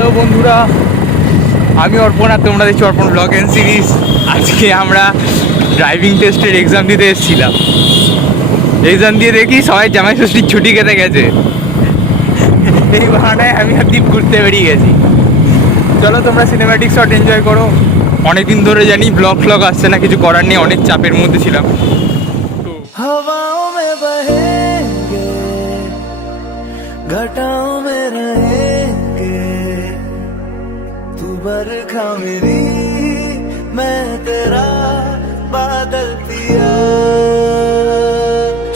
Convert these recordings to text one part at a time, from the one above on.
Hello বন্ধুরা, আমি অর্পণ আর তোমরা দেখছি অর্পণ ব্লগ অ্যান্ড সিরিজ আজকে আমরা ড্রাইভিং টেস্টের এক্সাম দিতে এসেছিলাম। এক্সাম দিয়ে দেখি সবাই জামাই ষষ্ঠীর ছুটি কেটে গেছে। এই বাহানায় আমি আর দিন ঘুরতে বেরিয়ে গেছি। চলো তোমরা সিনেমাটিক শট এনজয় করো। অনেক দিন ধরে জানি ব্লগ ফ্লগ আসছে না, কিছু করার নিয়ে অনেক চাপের মধ্যে ছিলাম। ঘটাও মে রহেঙ্গে बहेंगे घटाओं में रहेंगे तू बरखा मेरी मैं तेरा बादल पिया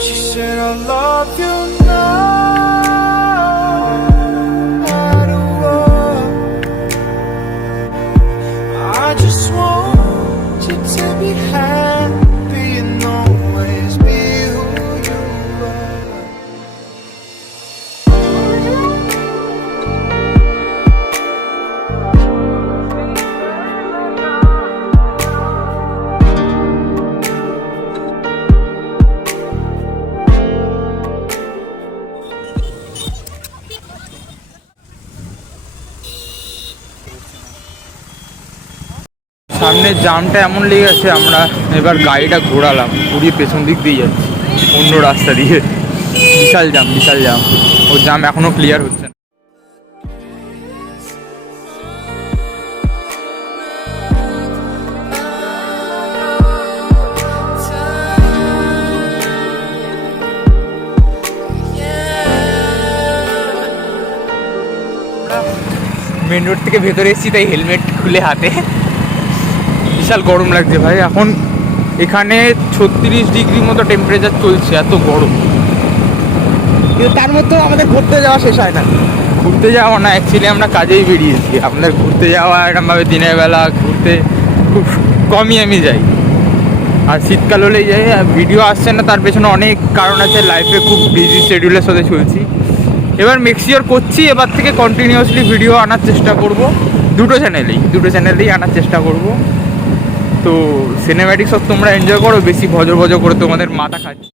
She said সামনে জামটা এমন লেগে গেছে আমরা এবার গাড়িটা ঘোরালাম, ঘুরিয়ে পেছন দিক দিয়ে যাচ্ছি, অন্য রাস্তা দিয়ে। বিশাল জাম বিশাল জাম। ও জাম এখনও ক্লিয়ার হচ্ছে না। মেন রোড থেকে ভেতরে এসেছি, তাই হেলমেট খুলে হাতে। বিশাল গরম লাগছে ভাই। এখন এখানে ছত্রিশ ডিগ্রি মতো টেম্পারেচার চলছে এত গরম। কিন্তু তার মধ্যেও আমাদের ঘুরতে যাওয়া শেষ হয় না। ঘুরতে যাওয়া না অ্যাকচুয়ালি আমরা কাজেই বেরিয়েছি। আমাদের ঘুরতে যাওয়া এরকমভাবে দিনের বেলা ঘুরতে খুব কমই আমি যাই। আর শীতকাল হলেই যাই আর ভিডিও আসছে না তার পেছনে অনেক কারণ আছে। লাইফে খুব বিজি শেডিউলের সাথে চলছি। এবার মেক্সিওর করছি এবার থেকে কন্টিনিউয়াসলি ভিডিও আনার চেষ্টা করব। দুটো চ্যানেলেই দুটো চ্যানেলেই আনার চেষ্টা করব। তো সিনেম্যাটিক সব তোমরা এনজয় করো বেশি ভজ ভজ করে তোমাদের মাথা খাচ্ছে।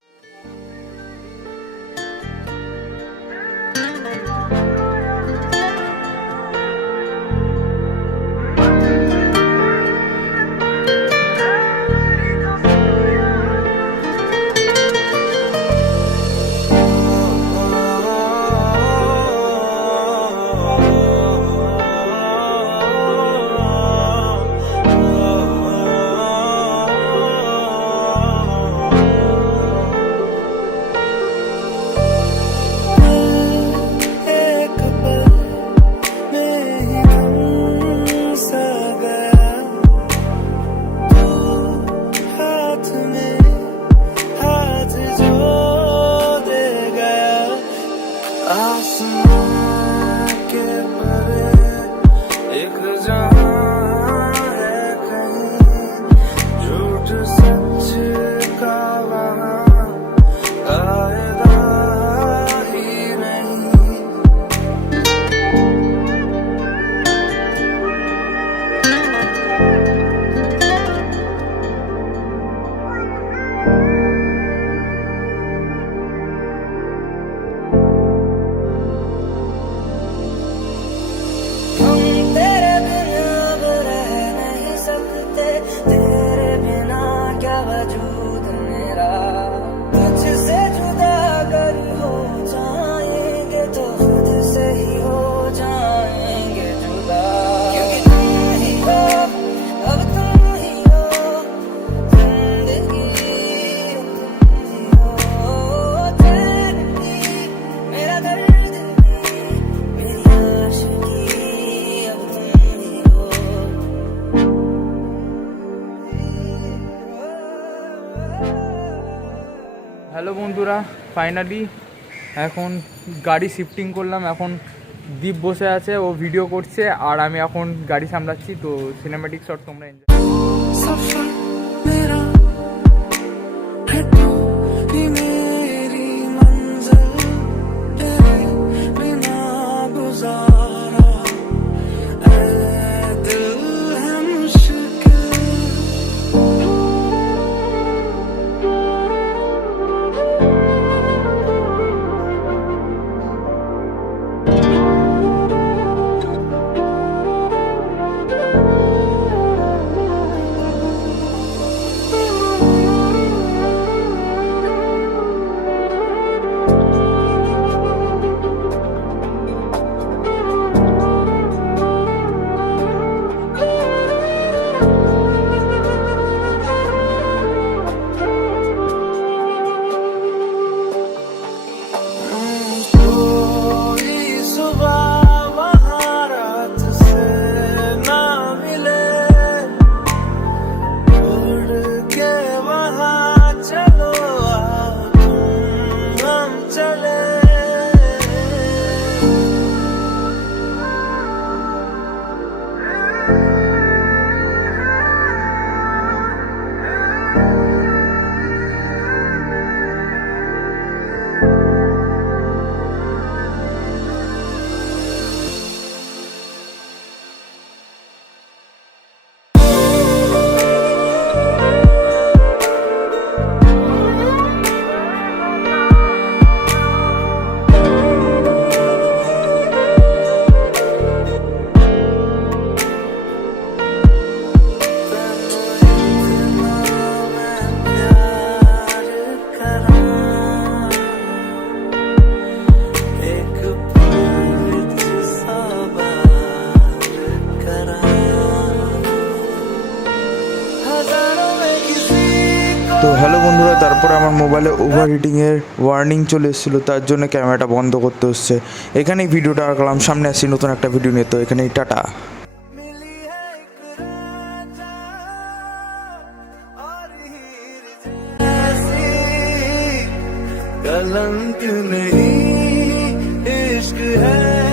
হ্যালো বন্ধুরা ফাইনালি এখন গাড়ি শিফটিং করলাম, এখন দ্বীপ বসে আছে, ও ভিডিও করছে, আর আমি এখন গাড়ি সামলাচ্ছি, তো সিনেমেটিক শট তোমরা এনজয় মেরা তো হ্যালো বন্ধুরা, তারপরে আমার মোবাইলে ওভার হিটিংয়ের ওয়ার্নিং চলে এসেছিল, তার জন্য ক্যামেরাটা বন্ধ করতে হচ্ছে। এখানেই ভিডিওটা রাখলাম, সামনে আসি নতুন একটা ভিডিও নিয়ে, তো এখানেই টাটা। कलंक नहीं इश्क है।